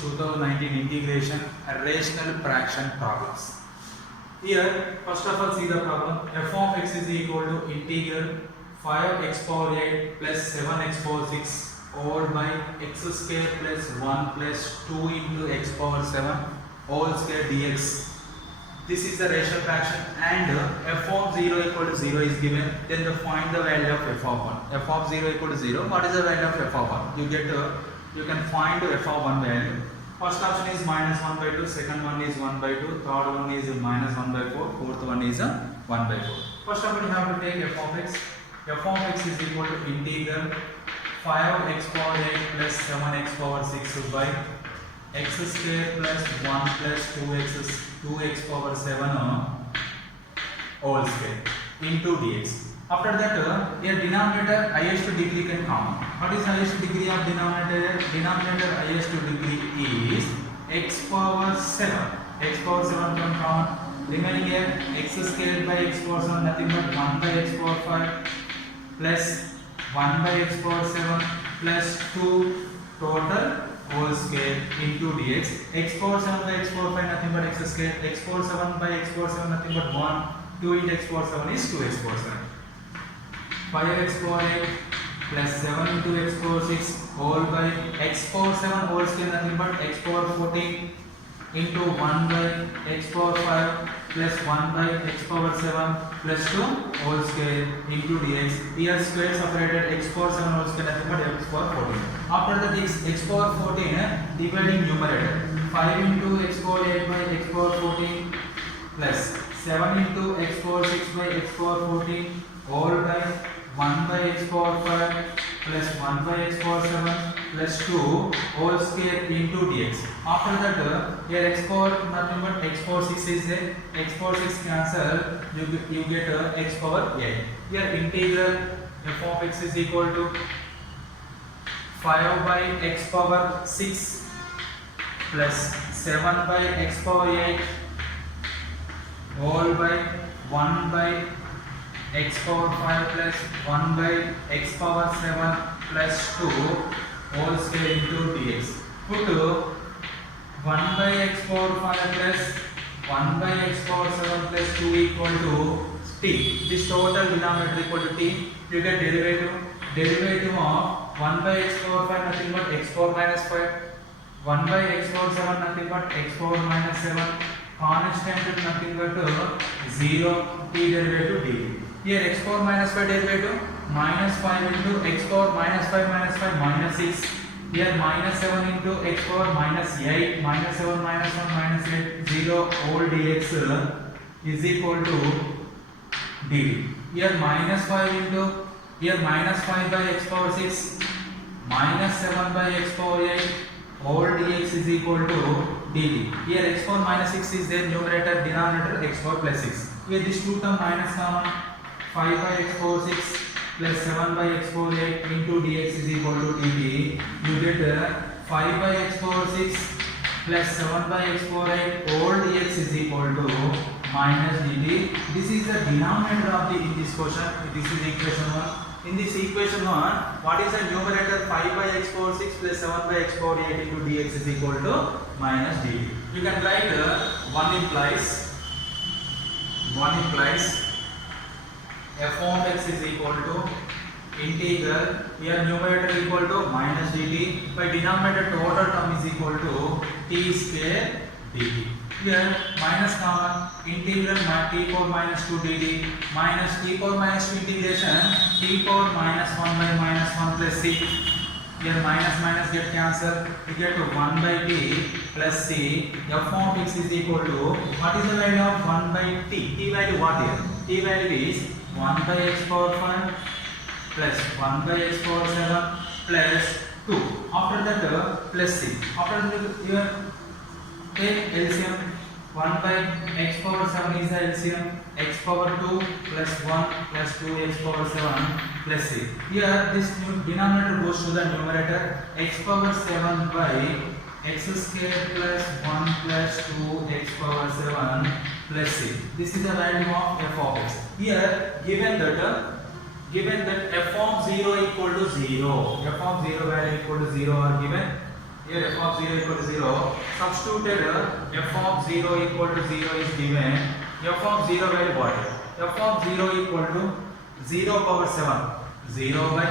2019 integration rational fraction problems. Here, first of all, see the problem. F of x is equal to integral 5x power 8 plus 7x power 6 all by x square plus 1 plus 2 into x power 7 all square dx. This is the rational fraction, and f of 0 equal to 0 is given. Then find the value of f of 1. F of 0 equal to 0. What is the value of f of 1? You can find f of 1 value. First option is minus 1 by 2. Second one is 1 by 2. Third one is minus 1 by 4. Fourth one is 1 by 4. First of all, you have to take f of x. F of x is equal to integral 5x power 8 plus 7x power 6 by x square plus 1 plus 2x power 7 whole square into dx. After that, here denominator highest degree can come. What is highest degree of denominator? Denominator highest degree is x power 7. X power 7 can come. Remaining here x square by x power 7 nothing but 1 by x power 5 plus 1 by x power 7 plus 2 total whole square into dx. X power 7 by x power 5 nothing but x square. X power 7 by x power 7 nothing but 1. 2 into x power 7 is 2x power 7. 5x power 8 plus 7 into x power 6 whole by x power 7 whole square nothing but x power 14 into 1 by x power 5 plus 1 by x power 7 plus 2 whole square into dx. Here square separated x power 7 whole square nothing but x power 14. After that x power 14 dividing numerator 5 into x power 8 by x power 14 plus 7 into x power 6 by x power 14 whole by 1 by x power 5 plus 1 by x power 7 plus 2 whole square into dx. After that, here x power nothing but x power 6 is there. X power 6 cancel, you get x power 8. Here integral f of x is equal to 5 by x power 6 plus 7 by x power 8 whole by 1 by x power 5 plus 1 by x power 7 plus 2 whole square into dx. Put 1 by x power 5 plus 1 by x power 7 plus 2 equal to t. This total denominator equal to t. You get derivative. Derivative of 1 by x power 5 nothing but x power minus 5. 1 by x power 7 nothing but x power minus 7. Constant nothing but 0 t derivative dt. Here x power minus 5 derivative minus 5 into x power minus 5 minus 6. Here minus 7 into x power minus 8 minus 7 minus 1 minus 8 0 whole dx is equal to dt. Here minus 5 into here minus 5 by x power 6 minus 7 by x power 8 whole dx is equal to dt. Here x power minus 6 is there, numerator, denominator x power plus 6. Here this two term minus common. 5 by x power 6 plus 7 by x power 8 into dx is equal to dt. You get 5 by x power 6 plus 7 by x power 8 all dx is equal to minus dt. This is the denominator of in this question. This is equation 1. In this equation 1, what is the numerator? 5 by x power 6 plus 7 by x power 8 into dx is equal to minus dt. You can write 1 implies f of x is equal to integral, here numerator equal to minus dt, by denominator total term is equal to t square dt. Here minus common, integral t power minus 2 dt minus t power minus 2 integration t power minus 1 by minus 1 plus c. Here minus get cancelled, you get 1 by t plus c. F of x is equal to, what is the value of 1 by t? T value what here? T value is 1 by x power 5 plus 1 by x power 7 plus 2. After that plus c. After that here take LCM. 1 by x power 7 is the LCM. X power 2 plus 1 plus 2 x power 7 plus c. Here this denominator goes to the numerator. X power 7 by x square plus 1 plus 2 x power 7 plus c. This is the value of f of x. Here given that f of 0 equal to 0, f of 0 value equal to 0 are given. Here f of 0 equal to 0. Substituted f of 0 equal to 0 is given. F of 0 value what? F of 0 equal to 0 power 7. 0 by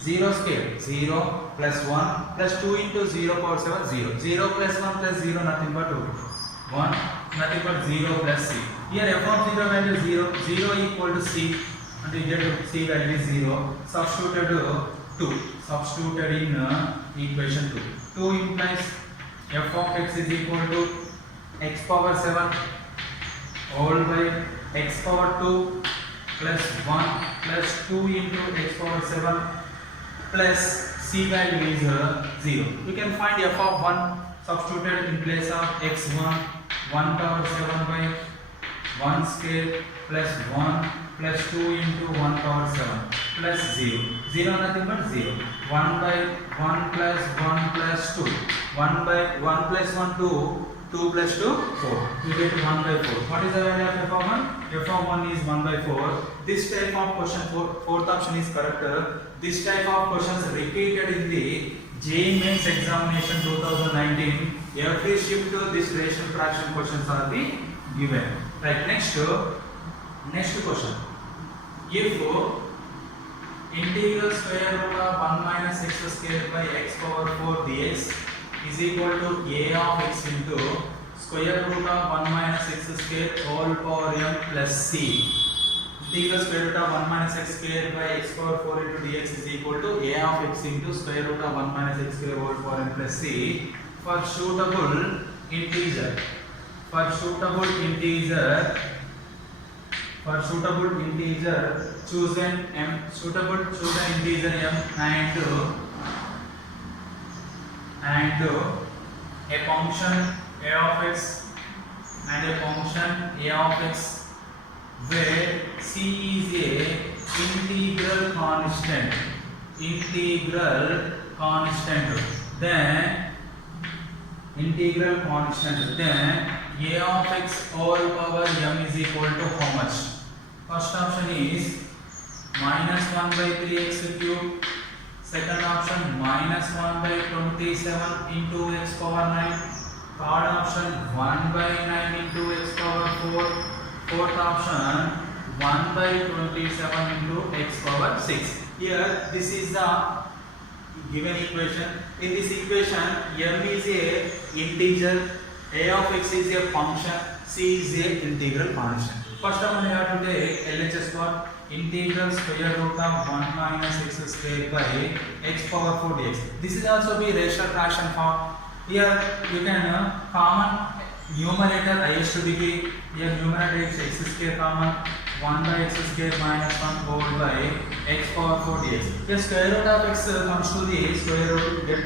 0 square. 0 plus 1 plus 2 into 0 power 7. 0. 0 plus 1 plus 0 nothing but 2. 1 nothing but 0 plus c. Here f of 0 value is 0. 0 equal to c. And you get c value is 0. Substituted 2. Substituted in equation 2. 2 implies f of x is equal to x power 7 all by x power 2 plus 1 plus 2 into x power 7 plus c value is 0. You can find f of 1 substituted in place of x1 1 power 7 by 1 square plus 1 plus 2 into 1 power 7 plus 0. 0 nothing but 0. 1 by 1 plus 1 plus 2. 1 by 1 plus 1 2. 2 plus 2 4. You get 1 by 4. What is the value of f of 1? F of 1 is 1 by 4. This type of question, fourth option is correct. This type of questions repeated in the JEE Mains examination 2019. Every shift this rational fraction questions are the given. Right, next question. If integral square root of 1 minus x square by x power 4 dx is equal to a of x into square root of 1 minus x square all power m plus c. Integral square root of 1 minus x square by x power 4 into dx is equal to a of x into square root of 1 minus x square all power m plus c for suitable integer. For suitable integer, choose an integer m and a function a of x and a function a of x where c is a integral constant. Then a of x all power m is equal to how much? First option is minus 1 by 3x cube. Second option minus 1 by 27 into x power 9. Third option 1 by 9 into x power 4. Fourth option 1 by 27 into x power 6. Here this is the given equation. In this equation m is a integer, a of x is a function, c is a integral constant. First of all, we have to take LHS for integral square root of 1 minus x square by x power 4 dx. This is also be rational fraction form. Here you can common numerator highest degree. Here numerator is x square common. 1 by x square minus 1 whole by x power 4 dx. Here square root of x comes to the square root, get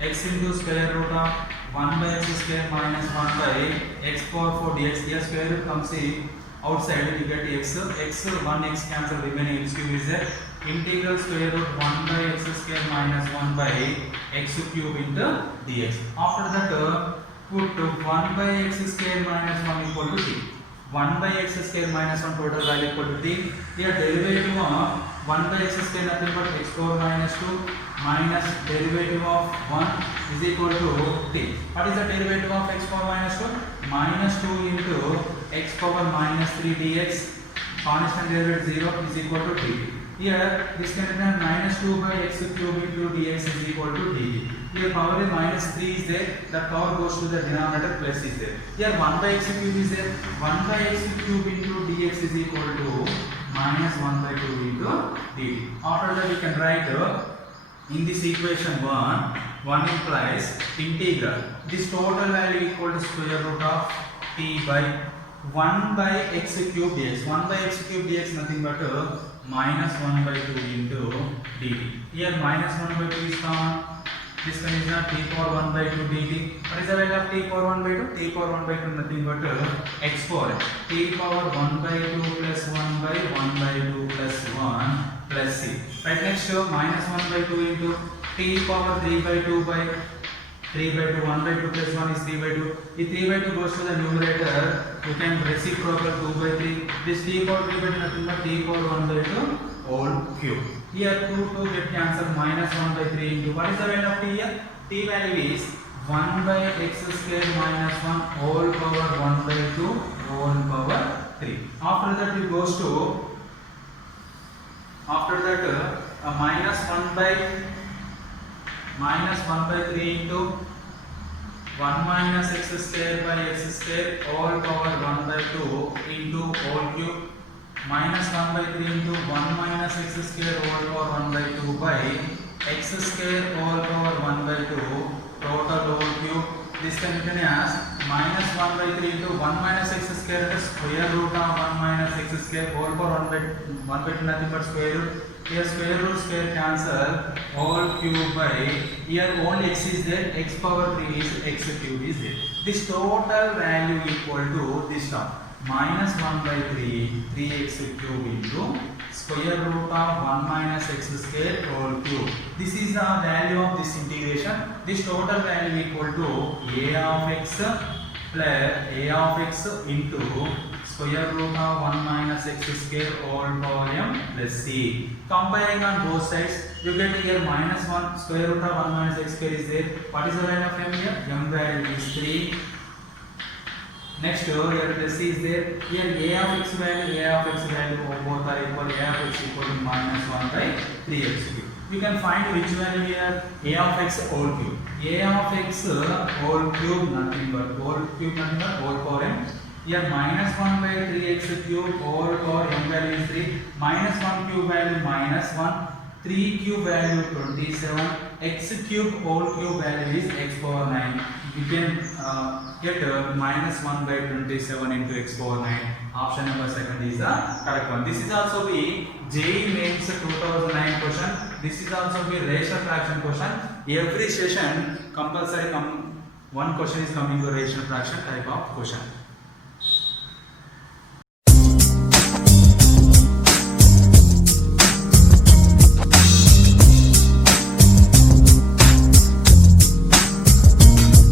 x into square root of 1 by x square minus 1 by x power 4 dx. Here square root comes outside, you get x 1x cancel, remaining x cube is a integral square root 1 by x square minus 1 by x cube into dx. After that put 1 by x square minus 1 equal to t. 1 by x square minus 1 total value equal to t. Here derivative of 1 by x square nothing but x power minus 2 minus derivative of 1 is equal to t. What is the derivative of x power minus 2? Minus 2 into x power minus 3 dx. Constant derivative 0 is equal to t. Here this can be minus 2 by x cube into dx is equal to dt. Here power is minus 3 is there, the power goes to the denominator, plus is there. Here 1 by x cube is there, 1 by x cube into dx is equal to minus 1 by 2 into dt. After that we can write in this equation 1 implies integral. This total value equal to square root of t by 1 by x cube dx. 1 by x cube dx nothing but minus 1 by 2 into dt. Here minus 1 by 2 is common. This one is not t power 1 by 2 dt. What is the value of t power 1 by 2? T power 1 by 2 nothing but x power. T power 1 by 2 plus 1 by 1 by 2 plus 1 plus c. Right, next minus 1 by 2 into t power 3 by 2 by 3 by 2, 1 by 2 plus 1 is 3 by 2. If 3 by 2 goes to the numerator, you can reciprocal 2 by 3. This t power 3 by 2 nothing but t power 1 by 2 whole cube. Here 2 get cancelled, minus 1 by 3 into, what is the value of t here? t value is 1 by x square minus 1 whole power 1 by 2 whole power 3. After that it goes to minus 1 by 3 into 1 minus x square by x square whole power 1 by 2 into whole cube minus 1 by 3 into 1 minus x square whole power 1 by 2 by x square whole power 1 by 2 total whole cube. This can be written as minus 1 by 3 into 1 minus x square is square root of 1 minus x square whole power 1 by 2 nothing but square root. Here square root square cancel whole cube by here only x is there, x power 3 is x cube is there. This total value equal to this term minus 1 by 3 3x cube into square root of 1 minus x square whole cube. This is the value of this integration. This total value equal to a of x plus a of x into square root of 1 minus x square whole power m plus c. Comparing on both sides, you get here minus 1 square root of 1 minus x square is there. What is the value of m here? M value is 3. Next here plus c is there. Here a of x value both are equal. A of x equal to minus 1 by 3x cube. We can find which value here? A of x whole cube. A of x whole cube nothing but whole power m. Here minus 1 by 3x cube whole power m value is 3. Minus 1 cube value minus 1. 3 cube value 27. X cube whole cube value is x power 9. You can get minus 1 by 27 into x power 9. Option number second is the correct one. This is also the JEE Mains 2009 question. This is also the rational fraction question. Every session compulsory one question is coming to rational fraction type of question.